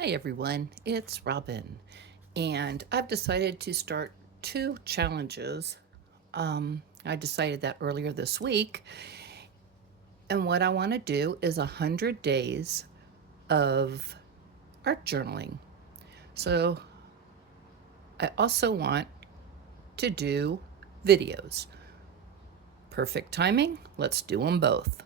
Hey everyone, it's Robin, and I've decided to start two challenges. I decided that earlier this week, and what I want to do is 100 days of art journaling. So I also want to do videos. Perfect timing, let's do them both.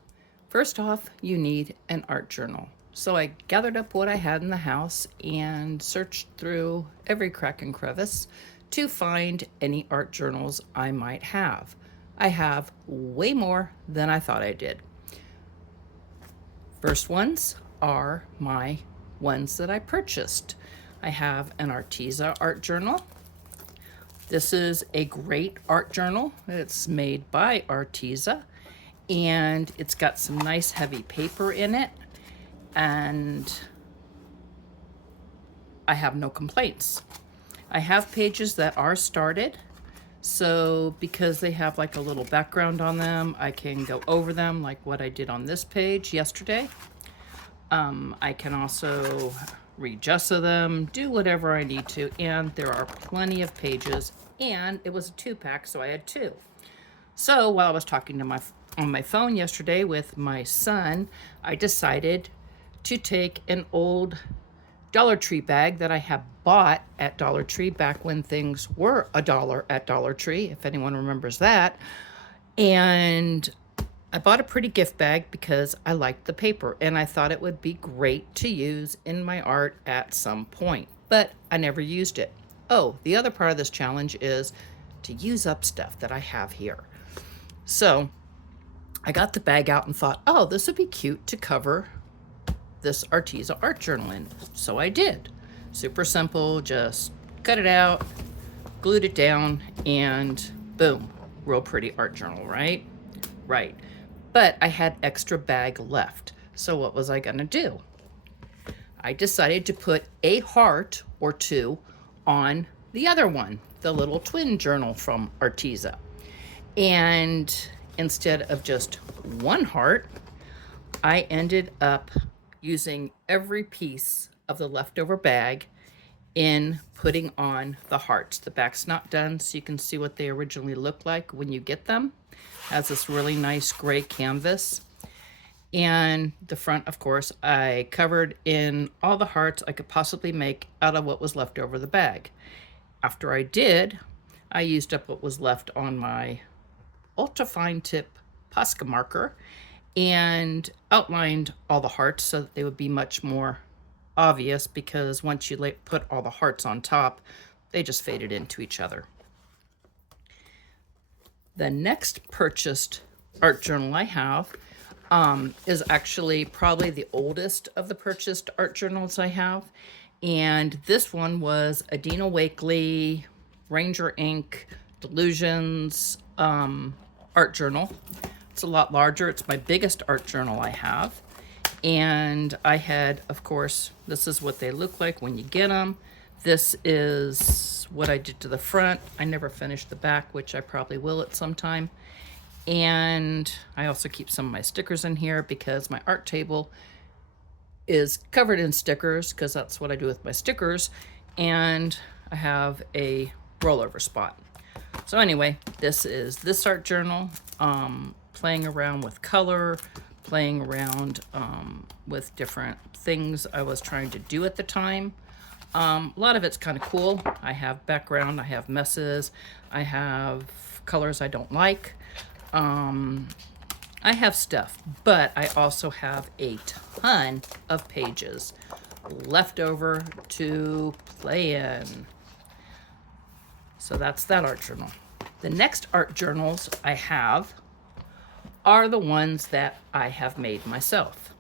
First off, you need an art journal. So I gathered up what I had in the house and searched through every crack and crevice to find any art journals I might have. I have way more than I thought I did. First ones are my ones that I purchased. I have an Arteza art journal. This is a great art journal. It's made by Arteza and it's got some nice heavy paper in it, and I have no complaints. I have pages that are started, so because they have like a little background on them, I can go over them like what I did on this page yesterday. I can also regesso them, do whatever I need to, and there are plenty of pages, and it was a 2-pack, so I had 2. So while I was talking to on my phone yesterday with my son, I decided to take an old Dollar Tree bag that I have bought at Dollar Tree back when things were $1 at Dollar Tree, if anyone remembers that. And I bought a pretty gift bag because I liked the paper and I thought it would be great to use in my art at some point, but I never used it. Oh, the other part of this challenge is to use up stuff that I have here. So I got the bag out and thought, oh, this would be cute to cover this Arteza art journal in. So I did. Super simple, just cut it out, glued it down, and boom, real pretty art journal, right? Right. But I had extra bag left. So what was I gonna do? I decided to put a heart or two on the other one, the little twin journal from Arteza. And instead of just one heart, I ended up using every piece of the leftover bag in putting on the hearts. The back's not done, so you can see what they originally look like when you get them. Has this really nice gray canvas. And the front, of course, I covered in all the hearts I could possibly make out of what was left over the bag. After I did, I used up what was left on my ultra fine tip Posca marker and outlined all the hearts so that they would be much more obvious, because once you put all the hearts on top, they just faded into each other. The next purchased art journal I have is actually probably the oldest of the purchased art journals I have. And this one was Adina Wakely Ranger Ink Delusions art journal. It's a lot larger. It's my biggest art journal I have. And I had, of course, this is what they look like when you get them. This is what I did to the front. I never finished the back, which I probably will at some time. And I also keep some of my stickers in here because my art table is covered in stickers, because that's what I do with my stickers. And I have a rollover spot. So anyway, this is this art journal, playing around with color, playing around with different things I was trying to do at the time. A lot of it's kind of cool. I have background, I have messes, I have colors I don't like. I have stuff, but I also have a ton of pages left over to play in. So that's that art journal. The next art journals I have are the ones that I have made myself.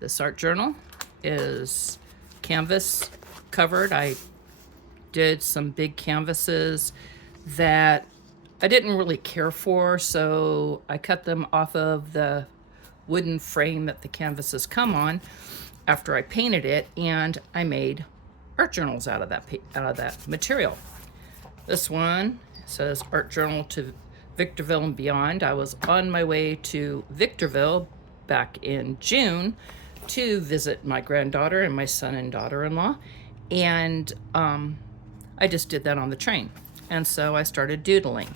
This art journal is canvas covered. I did some big canvases that I didn't really care for, so I cut them off of the wooden frame that the canvases come on after I painted it, and I made art journals out of that material. This one says Art Journal to Victorville and Beyond. I was on my way to Victorville back in June to visit my granddaughter and my son and daughter-in-law, and I just did that on the train. And so I started doodling.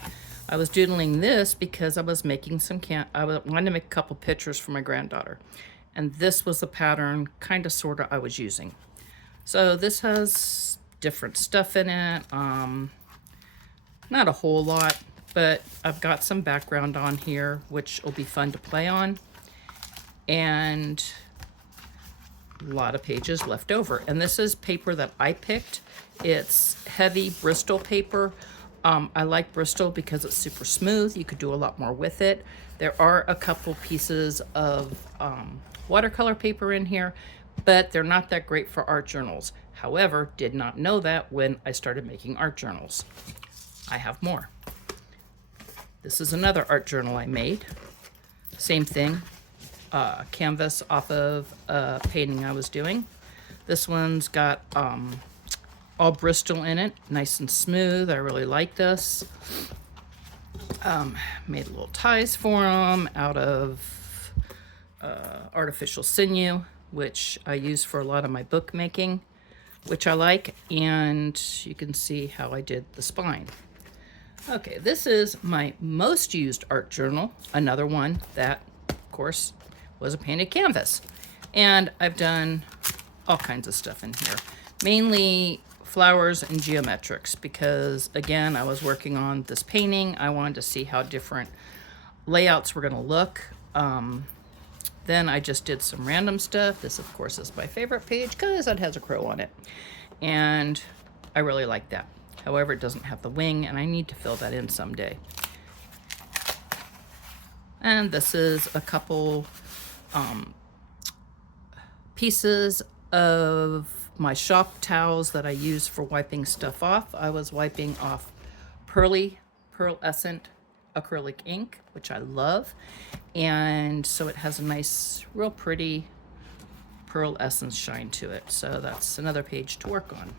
I was doodling this because I was making some I wanted to make a couple pictures for my granddaughter. And this was the pattern, kind of, sort of, I was using. So this has different stuff in it. Not a whole lot, but I've got some background on here, which will be fun to play on. And a lot of pages left over. And this is paper that I picked. It's heavy Bristol paper. I like Bristol because it's super smooth. You could do a lot more with it. There are a couple pieces of watercolor paper in here, but they're not that great for art journals. However, did not know that when I started making art journals. I have more. This is another art journal I made. Same thing, canvas off of a painting I was doing. This one's got all Bristol in it, nice and smooth. I really like this. Made little ties for them out of artificial sinew, which I use for a lot of my book making, which I like. And you can see how I did the spine. Okay, this is my most used art journal, another one that, of course, was a painted canvas. And I've done all kinds of stuff in here, mainly flowers and geometrics, because again, I was working on this painting. I wanted to see how different layouts were going to look. Then I just did some random stuff. This, of course, is my favorite page because it has a crow on it, and I really like that. However, it doesn't have the wing, and I need to fill that in someday. And this is a couple pieces of my shop towels that I use for wiping stuff off. I was wiping off pearlescent acrylic ink, which I love. And so it has a nice, real pretty pearl essence shine to it. So that's another page to work on.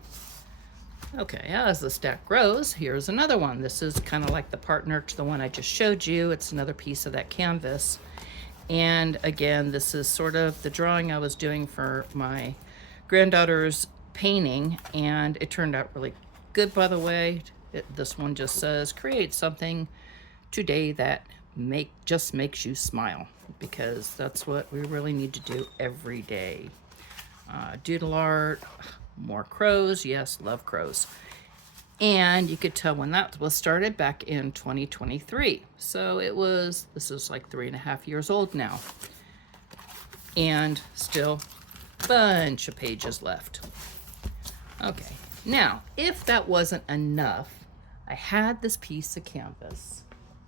Okay, as the stack grows, here's another one. This is kind of like the partner to the one I just showed you. It's another piece of that canvas. And again, this is sort of the drawing I was doing for my granddaughter's painting, and it turned out really good, by the way. This one just says, create something today that just makes you smile, because that's what we really need to do every day. Doodle art, more crows. Yes, love crows. And you could tell when that was started back in 2023. So this is like 3.5 years old now. And still a bunch of pages left. Okay, now, if that wasn't enough, I had this piece of canvas,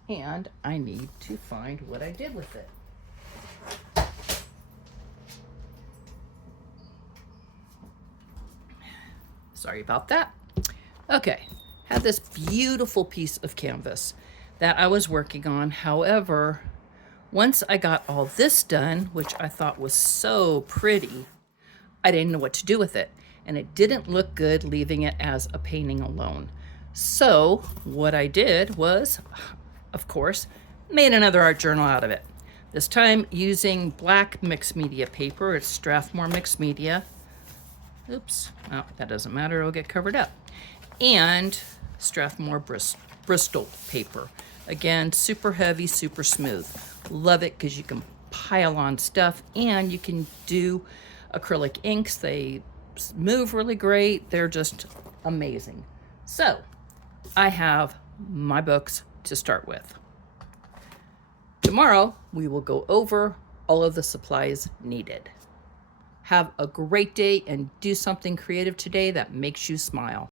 and I need to find what I did with it. Sorry about that. Okay, had this beautiful piece of canvas that I was working on. However, once I got all this done, which I thought was so pretty, I didn't know what to do with it. And it didn't look good leaving it as a painting alone. So what I did was, of course, made another art journal out of it. This time using black mixed media paper. It's Strathmore mixed media. Oops, oh, that doesn't matter, it'll get covered up. And Strathmore Bristol paper. Again, super heavy, super smooth. Love it because you can pile on stuff, and you can do acrylic inks. They move really great. They're just amazing. So I have my books to start with. Tomorrow, we will go over all of the supplies needed. Have a great day and do something creative today that makes you smile.